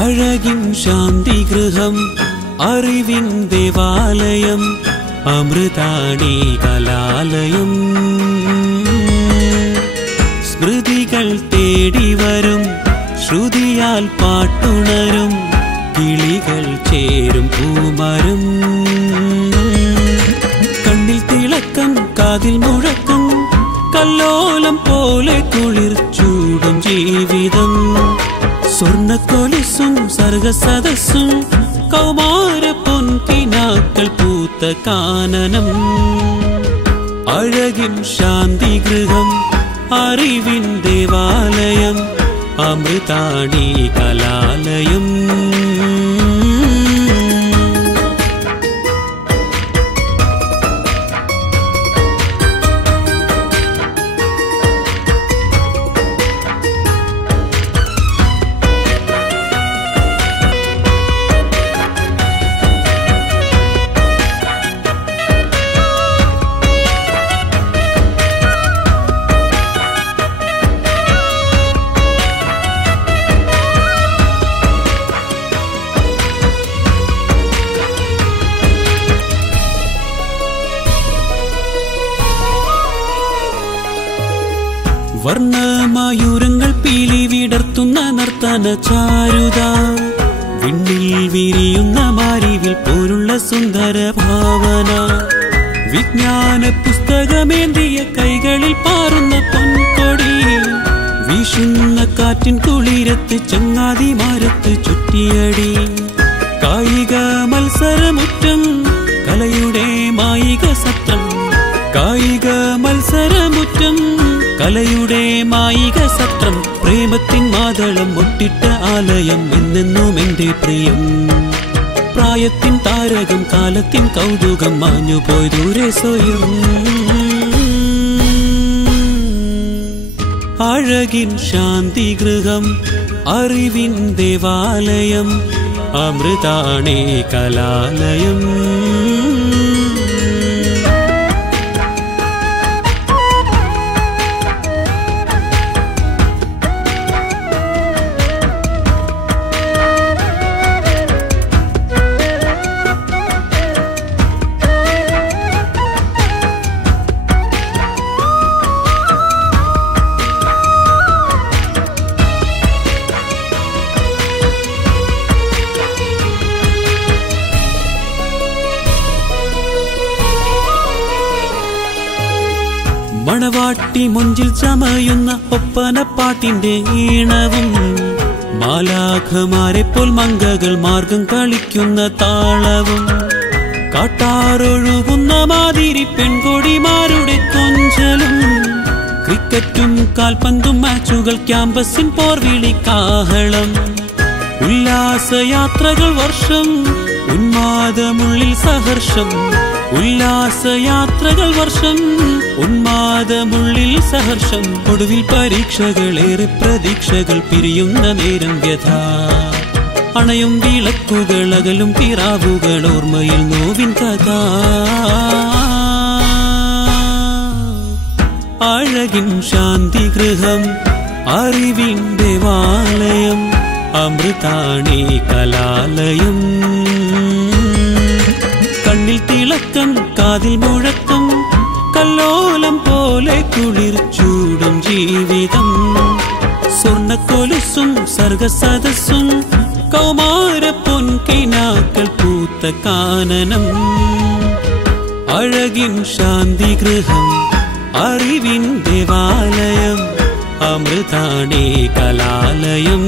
അഴകിൻ ശാന്തിഗൃഹം അറിവിൻ ദേവാലയം അമൃതാണി കലാലയം സ്മൃതികൾ തേടി വരും ശ്രുതിയാൽ പാട്ടുണരും കിളികൾ ചേരും പൂമരം കണ്ണിൽ തിളക്കം കാതിൽ മുഴക്കം കല്ലോലം പോലെ കുളിർ ചൂടും ജീവിതം സ്വർണ്ണക്കൊലിസും സർഗസദസ്സും കൗമാര പൊൻകിനാക്കൾ പൂത്ത കാനനം അഴകിൻ ശാന്തിഗൃഹം അറിവിൻ ദേവാലയം അമൃതാണി കലാലയം വർണ്ണമയൂരങ്ങൾ പീലി വിടർത്തുന്ന നർത്തന ചാരുത വിണ്ണിൽ വിരിയുന്ന മാരിവിൽ പോലുള്ള സുന്ദര ഭാവന വിജ്ഞാന പുസ്തകമേന്തിയ കൈകളിൽ പാറുന്ന പൊൻകൊടി വീശുന്ന കാറ്റിൻ കുളിരത്ത് ചങ്ങാതിമാരത്ത് ചുറ്റിയടി കായിക മത്സരമുറ്റം കലയുടെ മായിക സത്രം കായിക മത്സരമുറ്റം കലയുടെ മായിക സത്രം പ്രേമത്തിൻ മാതളം മുട്ടിട്ട ആലയം എന്നെന്നും എന്റെ പ്രിയം പ്രായത്തിൻ താരകം കാലത്തിൻ കൗതുകം മാഞ്ഞുപോയി ദൂരെ സ്വയം അഴകിൻ ശാന്തിഗൃഹം അറിവിൻ ദേവാലയം അമൃതാണി കലാലയം മണവാട്ടി മുഞ്ചിൽ ചമയുന്ന ഒപ്പനപ്പാട്ടിന്റെ ഈണവും മാലാഖമാരെ പോൽ മങ്കകൾ മാർഗം കളിക്കുന്ന താളവും കാട്ടാറൊഴുകുന്ന മാതിരി പെൺകൊടിമാരുടെ കൊഞ്ചലും ക്രിക്കറ്റും കാൽപന്തും മാച്ചുകൾ ക്യാമ്പസിൻ പോർവിളി കാഹളം ഉല്ലാസയാത്രകൾ വർഷം ഉന്മാദമുള്ളിൽ സഹർഷം ഉല്ലാസയാത്രകൾ വർഷം ഉന്മാദമുള്ളിൽ സഹർഷം ഒടുവിൽ പരീക്ഷകളേറെ പ്രതീക്ഷകൾ പിരിയുന്ന നേരം വ്യഥ അണയും വിളക്കുകൾ അകലും പിറാവുകൾ ഓർമ്മയിൽ നോവിൻ കഥ അഴകിൻ ശാന്തിഗൃഹം അറിവിൻ ദേവാലയം അമൃതാണി കലാലയം തിളക്കം കാതിൽ മുഴക്കം കല്ലോലം പോലെ കുളിർ ചൂടും ജീവിതം സ്വർണ്ണക്കൊലുസും സർഗസദസ്സും കൗമാര പൊൻകിനാക്കൾ പൂത്ത കാനനം അഴകിൻ ശാന്തി ഗൃഹം അറിവിൻ ദേവാലയം അമൃതാണേ കലാലയം